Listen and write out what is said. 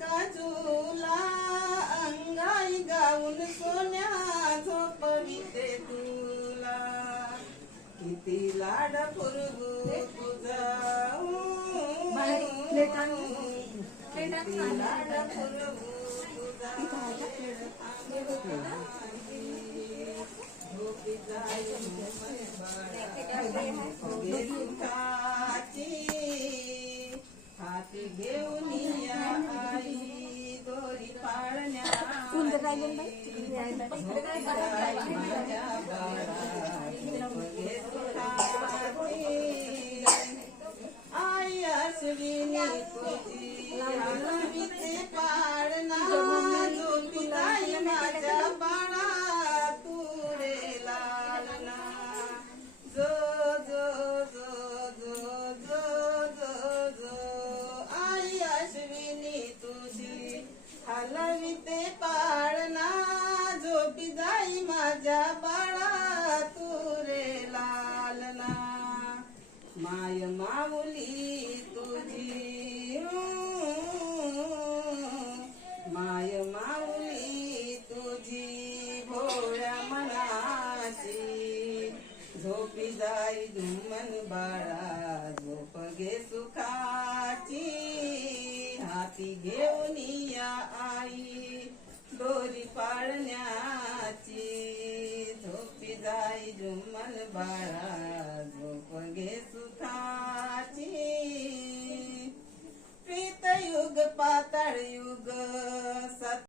का झुला अंगाई गाऊन सोन्या झोपविते तुला किती लाड पुरगू तुझा किती लाड पुरगू तुझा झोपी जाई सुखाची हाती घेऊन या आई दोरी पाळण्या माझ्या आई अश्विनी तुझी हलवीते पाळणा झोपी जाई माझ्या बाळा तुरे लालना जो जो जो जो जो जो जो आई अश्विनी तुझी हलवीते पाळणा झोपी जाई माझ्या बाळा तुरे लालना माय माऊली तुझी माय माऊली तुझी भोळ्या मनाची झोपी जाई धुमन बाळा झोप घे सुखाची हाती घेऊन या आई दोरी पाळण्याची झोपी जाई झुमन बाळा झोप घे सुखाची प्रीत युग पाताळ युग